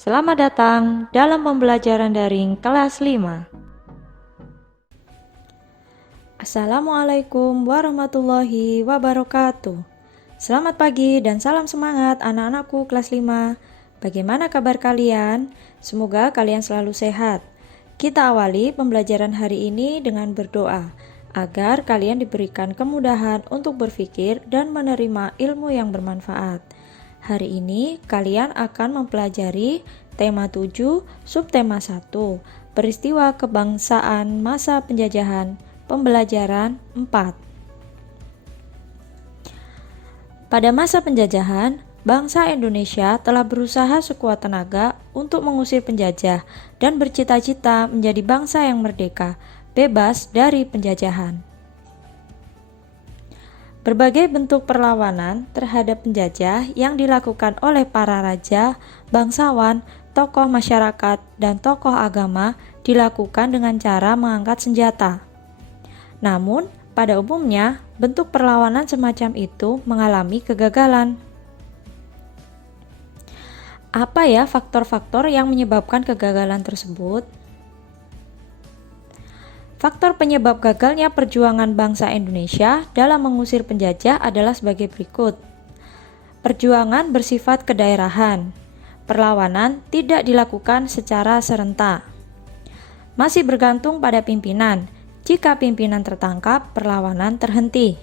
Selamat datang dalam pembelajaran daring kelas 5. Assalamualaikum warahmatullahi wabarakatuh. Selamat pagi dan salam semangat anak-anakku kelas 5. Bagaimana kabar kalian? Semoga kalian selalu sehat. Kita awali pembelajaran hari ini dengan berdoa agar kalian diberikan kemudahan untuk berpikir dan menerima ilmu yang bermanfaat. Hari ini kalian akan mempelajari tema 7, subtema 1, peristiwa kebangsaan masa penjajahan, pembelajaran 4. Pada masa penjajahan, bangsa Indonesia telah berusaha sekuat tenaga untuk mengusir penjajah dan bercita-cita menjadi bangsa yang merdeka, bebas dari penjajahan. Berbagai bentuk perlawanan terhadap penjajah yang dilakukan oleh para raja, bangsawan, tokoh masyarakat, dan tokoh agama dilakukan dengan cara mengangkat senjata. Namun, pada umumnya, bentuk perlawanan semacam itu mengalami kegagalan. Apa ya faktor-faktor yang menyebabkan kegagalan tersebut? Faktor penyebab gagalnya perjuangan bangsa Indonesia dalam mengusir penjajah adalah sebagai berikut. Perjuangan bersifat kedaerahan. Perlawanan tidak dilakukan secara serentak. Masih bergantung pada pimpinan. Jika pimpinan tertangkap, perlawanan terhenti.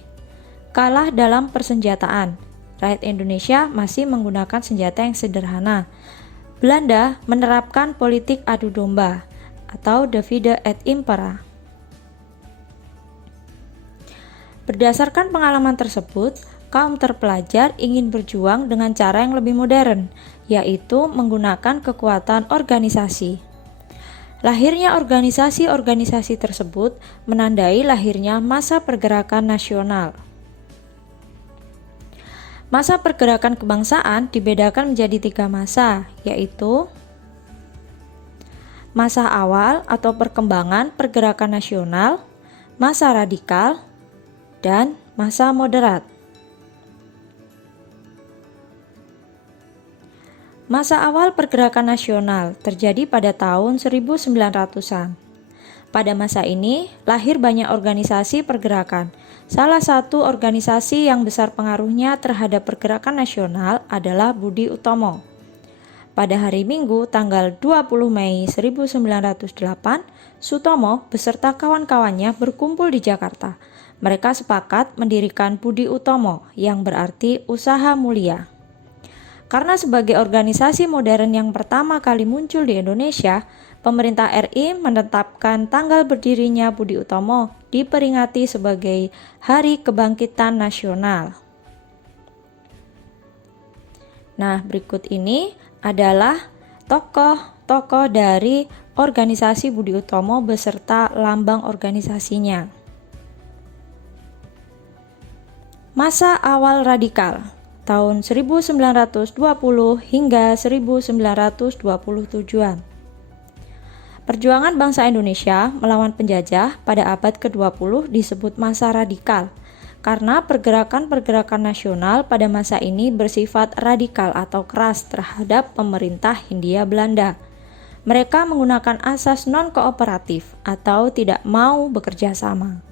Kalah dalam persenjataan. Rakyat Indonesia masih menggunakan senjata yang sederhana. Belanda menerapkan politik adu domba atau divide et impera. Berdasarkan pengalaman tersebut, kaum terpelajar ingin berjuang dengan cara yang lebih modern, yaitu menggunakan kekuatan organisasi. Lahirnya organisasi-organisasi tersebut menandai lahirnya masa pergerakan nasional. Masa pergerakan kebangsaan dibedakan menjadi 3 masa, yaitu masa awal atau perkembangan pergerakan nasional, masa radikal, dan masa moderat. Masa awal pergerakan nasional terjadi pada tahun 1900-an. Pada masa ini, lahir banyak organisasi pergerakan. Salah satu organisasi yang besar pengaruhnya terhadap pergerakan nasional adalah Budi Utomo. Pada hari Minggu, tanggal 20 Mei 1908, Sutomo beserta kawan-kawannya berkumpul di Jakarta. Mereka sepakat mendirikan Budi Utomo, yang berarti usaha mulia. Karena sebagai organisasi modern yang pertama kali muncul di Indonesia, pemerintah RI menetapkan tanggal berdirinya Budi Utomo diperingati sebagai Hari Kebangkitan Nasional. Nah, berikut ini adalah tokoh-tokoh dari organisasi Budi Utomo beserta lambang organisasinya. Masa awal radikal tahun 1920 hingga 1927-an. Perjuangan bangsa Indonesia melawan penjajah pada abad ke-20 disebut masa radikal karena pergerakan-pergerakan nasional pada masa ini bersifat radikal atau keras terhadap pemerintah Hindia Belanda. Mereka menggunakan asas non-kooperatif atau tidak mau bekerja sama.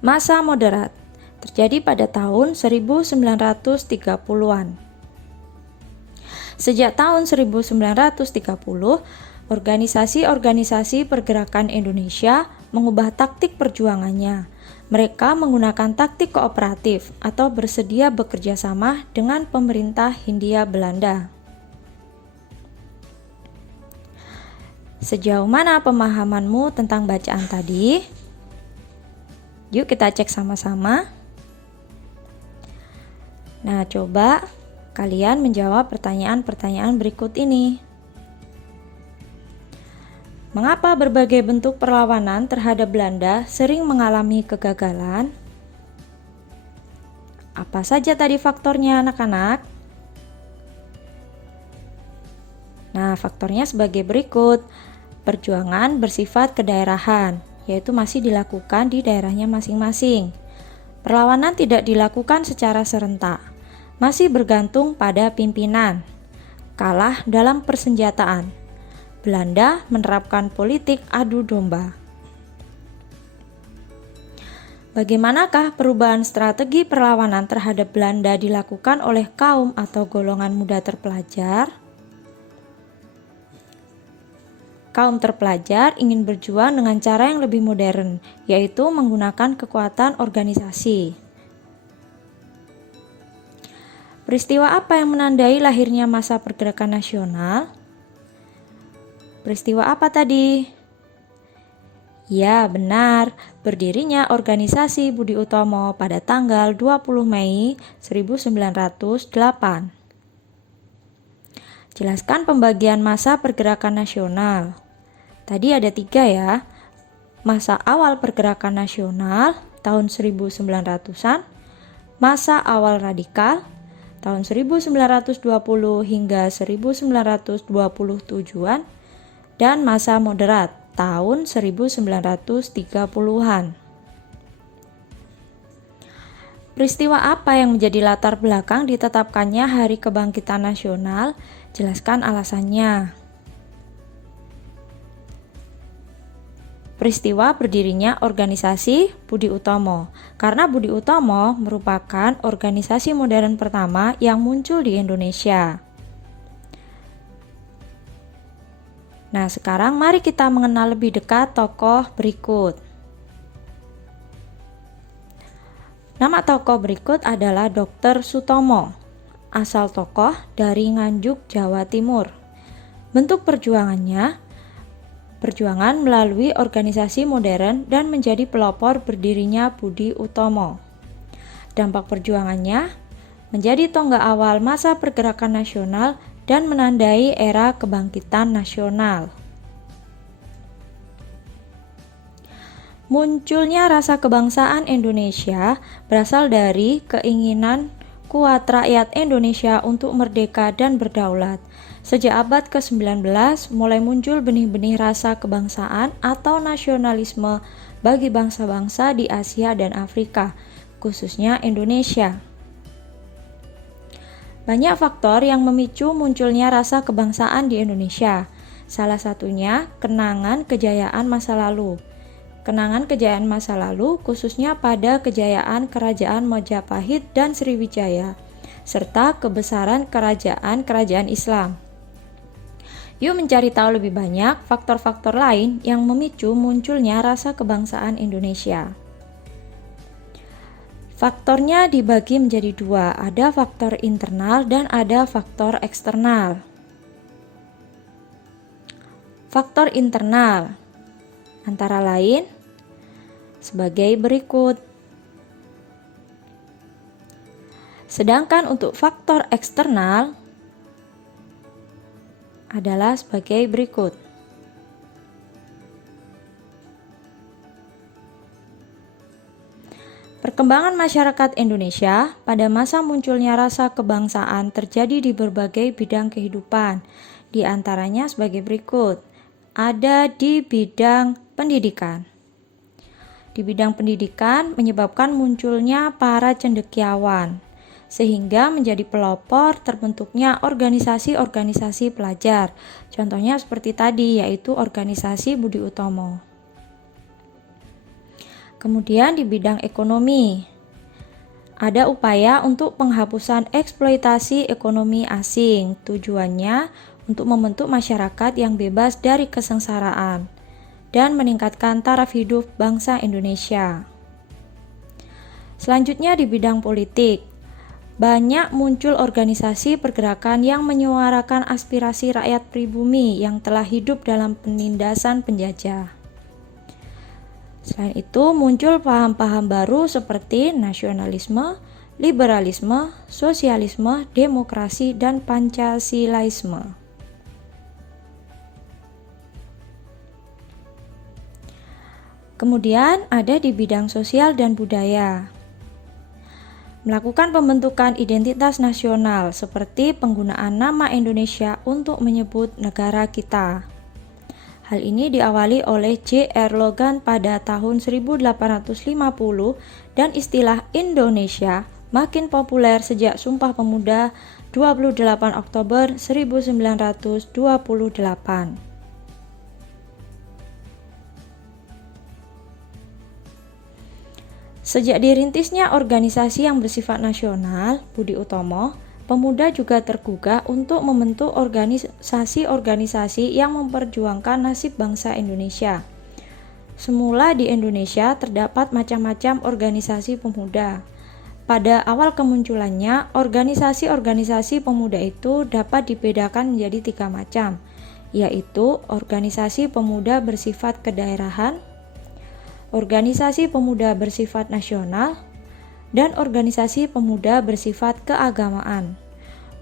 Masa moderat terjadi pada tahun 1930-an. Sejak tahun 1930, organisasi-organisasi pergerakan Indonesia mengubah taktik perjuangannya. Mereka menggunakan taktik kooperatif atau bersedia bekerja sama dengan pemerintah Hindia Belanda. Sejauh mana pemahamanmu tentang bacaan tadi? Yuk kita cek sama-sama. Nah, coba kalian menjawab pertanyaan-pertanyaan berikut ini. Mengapa berbagai bentuk perlawanan terhadap Belanda sering mengalami kegagalan? Apa saja tadi faktornya, anak-anak? Nah, faktornya sebagai berikut. Perjuangan bersifat kedaerahan, yaitu masih dilakukan di daerahnya masing-masing. Perlawanan tidak dilakukan secara serentak. masih bergantung pada pimpinan, kalah dalam persenjataan. Belanda menerapkan politik adu domba. Bagaimanakah perubahan strategi perlawanan terhadap Belanda dilakukan oleh kaum atau golongan muda terpelajar? Kaum terpelajar ingin berjuang dengan cara yang lebih modern, yaitu menggunakan kekuatan organisasi. Peristiwa apa yang menandai lahirnya masa pergerakan nasional? Peristiwa apa tadi? Ya, benar. Berdirinya organisasi Budi Utomo pada tanggal 20 Mei 1908. Jelaskan pembagian masa pergerakan nasional. Tadi ada 3 ya. Masa awal pergerakan nasional tahun 1900-an, masa awal radikal tahun 1920 hingga 1927-an, dan masa moderat tahun 1930-an. Peristiwa apa yang menjadi latar belakang ditetapkannya Hari Kebangkitan Nasional? Jelaskan alasannya. Peristiwa berdirinya organisasi Budi Utomo, karena Budi Utomo merupakan organisasi modern pertama yang muncul di Indonesia. Nah, sekarang mari kita mengenal lebih dekat tokoh berikut. Nama tokoh berikut adalah Dr. Sutomo, asal tokoh dari Nganjuk, Jawa Timur. Bentuk perjuangannya, perjuangan melalui organisasi modern dan menjadi pelopor berdirinya Budi Utomo. Dampak perjuangannya menjadi tonggak awal masa pergerakan nasional dan menandai era kebangkitan nasional. Munculnya rasa kebangsaan Indonesia berasal dari keinginan kuat rakyat Indonesia untuk merdeka dan berdaulat. Sejak abad ke-19 mulai muncul benih-benih rasa kebangsaan atau nasionalisme bagi bangsa-bangsa di Asia dan Afrika, khususnya Indonesia. Banyak faktor yang memicu munculnya rasa kebangsaan di Indonesia. Salah satunya kenangan kejayaan masa lalu. Kenangan kejayaan masa lalu khususnya pada kejayaan Kerajaan Majapahit dan Sriwijaya, serta kebesaran kerajaan-kerajaan Islam. Yuk mencari tahu lebih banyak faktor-faktor lain yang memicu munculnya rasa kebangsaan Indonesia. Faktornya dibagi menjadi 2, ada faktor internal dan ada faktor eksternal. Faktor internal antara lain sebagai berikut. Sedangkan untuk faktor eksternal adalah sebagai berikut. Perkembangan masyarakat Indonesia pada masa munculnya rasa kebangsaan terjadi di berbagai bidang kehidupan, di antaranya sebagai berikut. Ada di bidang pendidikan. Di bidang pendidikan menyebabkan munculnya para cendekiawan, sehingga menjadi pelopor terbentuknya organisasi-organisasi pelajar. Contohnya seperti tadi, yaitu organisasi Budi Utomo. Kemudian di bidang ekonomi, ada upaya untuk penghapusan eksploitasi ekonomi asing. Tujuannya untuk membentuk masyarakat yang bebas dari kesengsaraan dan meningkatkan taraf hidup bangsa Indonesia. Selanjutnya di bidang politik, banyak muncul organisasi pergerakan yang menyuarakan aspirasi rakyat pribumi yang telah hidup dalam penindasan penjajah. Selain itu, muncul paham-paham baru seperti nasionalisme, liberalisme, sosialisme, demokrasi, dan Pancasilaiisme. Kemudian ada di bidang sosial dan budaya. Melakukan pembentukan identitas nasional seperti penggunaan nama Indonesia untuk menyebut negara kita. Hal ini diawali oleh J.R. Logan pada tahun 1850 dan istilah Indonesia makin populer sejak Sumpah Pemuda 28 Oktober 1928. Sejak dirintisnya organisasi yang bersifat nasional, Budi Utomo, pemuda juga tergugah untuk membentuk organisasi-organisasi yang memperjuangkan nasib bangsa Indonesia. Semula di Indonesia terdapat macam-macam organisasi pemuda. Pada awal kemunculannya, organisasi-organisasi pemuda itu dapat dibedakan menjadi 3 macam, yaitu organisasi pemuda bersifat kedaerahan, organisasi pemuda bersifat nasional, dan organisasi pemuda bersifat keagamaan.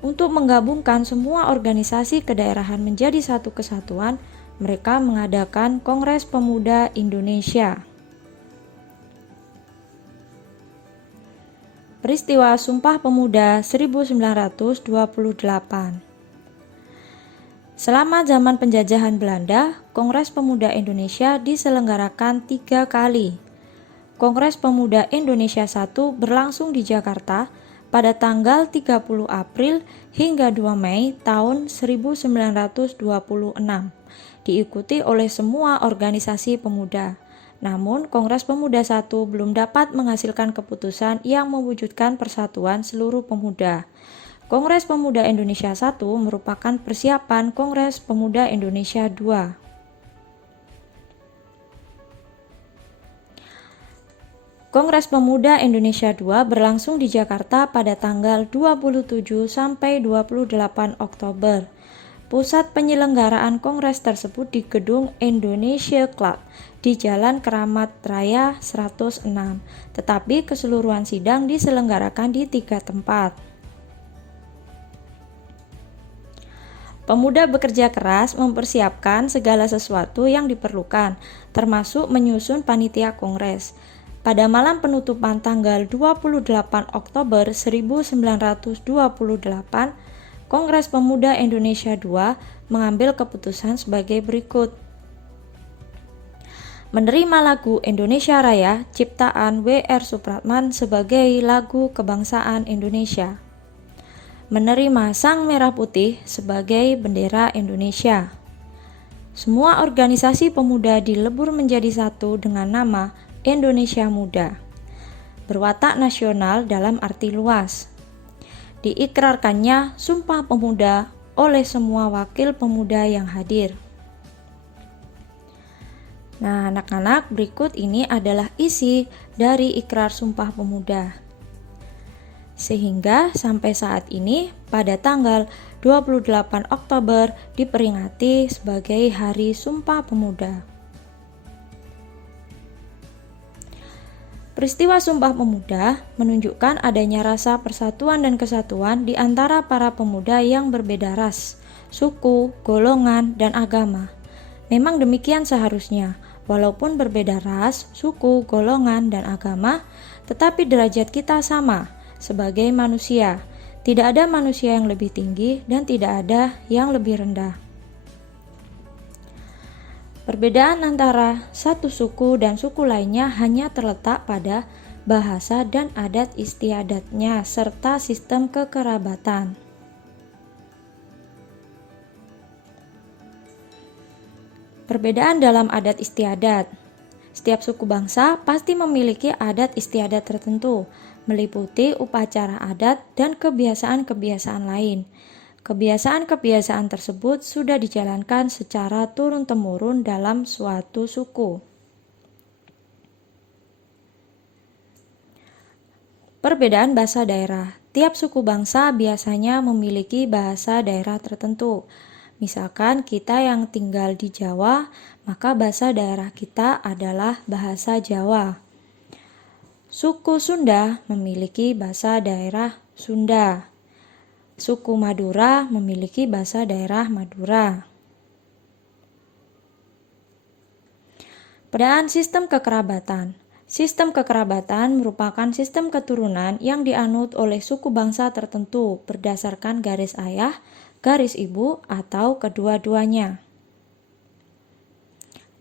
Untuk menggabungkan semua organisasi kedaerahan menjadi satu kesatuan, mereka mengadakan Kongres Pemuda Indonesia. Peristiwa Sumpah Pemuda 1928. Selama zaman penjajahan Belanda, Kongres Pemuda Indonesia diselenggarakan 3 kali. Kongres Pemuda Indonesia I berlangsung di Jakarta pada tanggal 30 April hingga 2 Mei tahun 1926, diikuti oleh semua organisasi pemuda. Namun, Kongres Pemuda I belum dapat menghasilkan keputusan yang mewujudkan persatuan seluruh pemuda. Kongres Pemuda Indonesia I merupakan persiapan Kongres Pemuda Indonesia II. Kongres Pemuda Indonesia II berlangsung di Jakarta pada tanggal 27 sampai 28 Oktober. Pusat penyelenggaraan kongres tersebut di Gedung Indonesia Club di Jalan Keramat Raya 106, tetapi keseluruhan sidang diselenggarakan di 3 tempat. Pemuda bekerja keras mempersiapkan segala sesuatu yang diperlukan, termasuk menyusun panitia kongres. Pada malam penutupan tanggal 28 Oktober 1928, Kongres Pemuda Indonesia II mengambil keputusan sebagai berikut. Menerima lagu Indonesia Raya ciptaan W.R. Supratman sebagai lagu kebangsaan Indonesia. Menerima Sang Merah Putih sebagai bendera Indonesia. Semua organisasi pemuda dilebur menjadi satu dengan nama Indonesia Muda. Berwatak nasional dalam arti luas. Diikrarkannya Sumpah Pemuda oleh semua wakil pemuda yang hadir. Nah, anak-anak, berikut ini adalah isi dari Ikrar Sumpah Pemuda. Sehingga sampai saat ini pada tanggal 28 Oktober diperingati sebagai Hari Sumpah Pemuda. Peristiwa Sumpah Pemuda menunjukkan adanya rasa persatuan dan kesatuan di antara para pemuda yang berbeda ras, suku, golongan, dan agama. Memang demikian seharusnya, walaupun berbeda ras, suku, golongan, dan agama, tetapi derajat kita sama sebagai manusia. Tidak ada manusia yang lebih tinggi dan tidak ada yang lebih rendah. Perbedaan antara satu suku dan suku lainnya hanya terletak pada bahasa dan adat istiadatnya serta sistem kekerabatan. Perbedaan dalam adat istiadat. Setiap suku bangsa pasti memiliki adat istiadat tertentu, meliputi upacara adat dan kebiasaan-kebiasaan lain. Kebiasaan-kebiasaan tersebut sudah dijalankan secara turun-temurun dalam suatu suku. Perbedaan bahasa daerah. Tiap suku bangsa biasanya memiliki bahasa daerah tertentu. Misalkan kita yang tinggal di Jawa, maka bahasa daerah kita adalah bahasa Jawa. Suku Sunda memiliki bahasa daerah Sunda. Suku Madura memiliki bahasa daerah Madura. Perbedaan sistem kekerabatan. Sistem kekerabatan merupakan sistem keturunan yang dianut oleh suku bangsa tertentu berdasarkan garis ayah, garis ibu, atau kedua-duanya.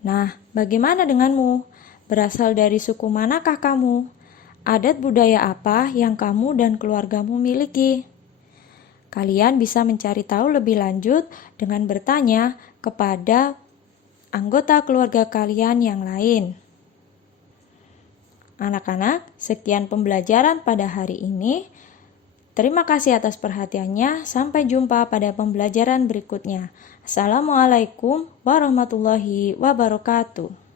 Nah, bagaimana denganmu? Berasal dari suku manakah kamu? Adat budaya apa yang kamu dan keluargamu miliki? Kalian bisa mencari tahu lebih lanjut dengan bertanya kepada anggota keluarga kalian yang lain. Anak-anak, sekian pembelajaran pada hari ini. Terima kasih atas perhatiannya. Sampai jumpa pada pembelajaran berikutnya. Assalamualaikum warahmatullahi wabarakatuh.